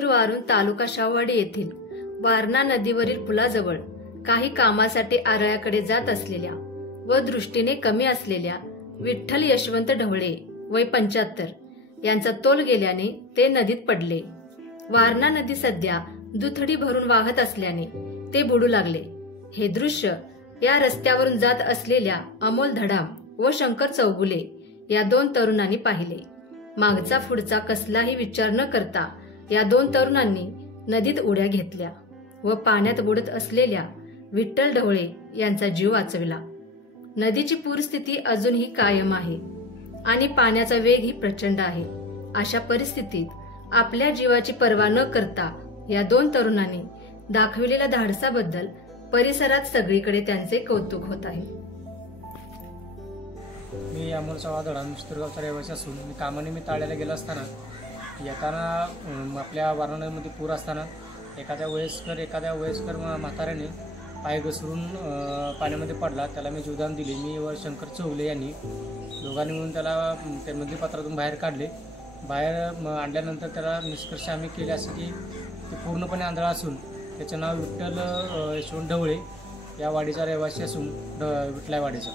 लातूरवरून तालुका शाहूवाडी येथील वारणा नदीवरील पुलाजवळ काही कामासाठी आरळ्याकडे जात असलेल्या व दृष्टीने कमी असलेल्या विठ्ठल यशवंत ढवळे वय 75 यांचा तोल गेल्याने ते नदीत पडले। वारणा नदी सध्या दुथडी भरून वाहत असल्याने ते बुडू लागले। हे दृश्य या रस्त्यावरून जात असलेल्या अमोल धडाम व शंकर चौगुले या 2 तरुणांनी पाहिले। मागचा पुढचा कसलाही विचार न करता या 2 तरुणांनी नदीत उड्या घेतल्या व पाण्यात बुडत असलेल्या विठ्ठल ढवळे यांचा जीव वाचविला। नदीची पूरस्थिती अजूनही कायम आहे आणि पाण्याचा वेगही प्रचंड आहे। अशा परिस्थितीत आपल्या जीवाची पर्वा न करता या 2 तरुणांनी दाखविलेल्या धाडसाबद्दल परिसरात सगळीकडे त्यांचे कौतुक होत आहे। मी अमोल धडाम मिस्त्रगावचा रहिवासी असून मी कामानिमित्त आळ्याला गेलो असताना येताना आपल्या वारणा नदीमध्ये पूर असताना एखाद्या वयस्कर म्हाताऱ्याने पाय घसरून पाण्यामध्ये पडला। त्याला मी जीवदान दिले। मी व शंकर चौगुले यांनी दोघांनी मिळून त्याला त्या नदीपात्रातून बाहेर काढले। बाहेर आणल्यानंतर त्याला निष्कर्ष आम्ही केले असे की ते पूर्णपणे आंधळा असून त्याचं नाव विठ्ठल यशवंत ढवळे या वाडीचा रहिवासी असून विठलावाडीचा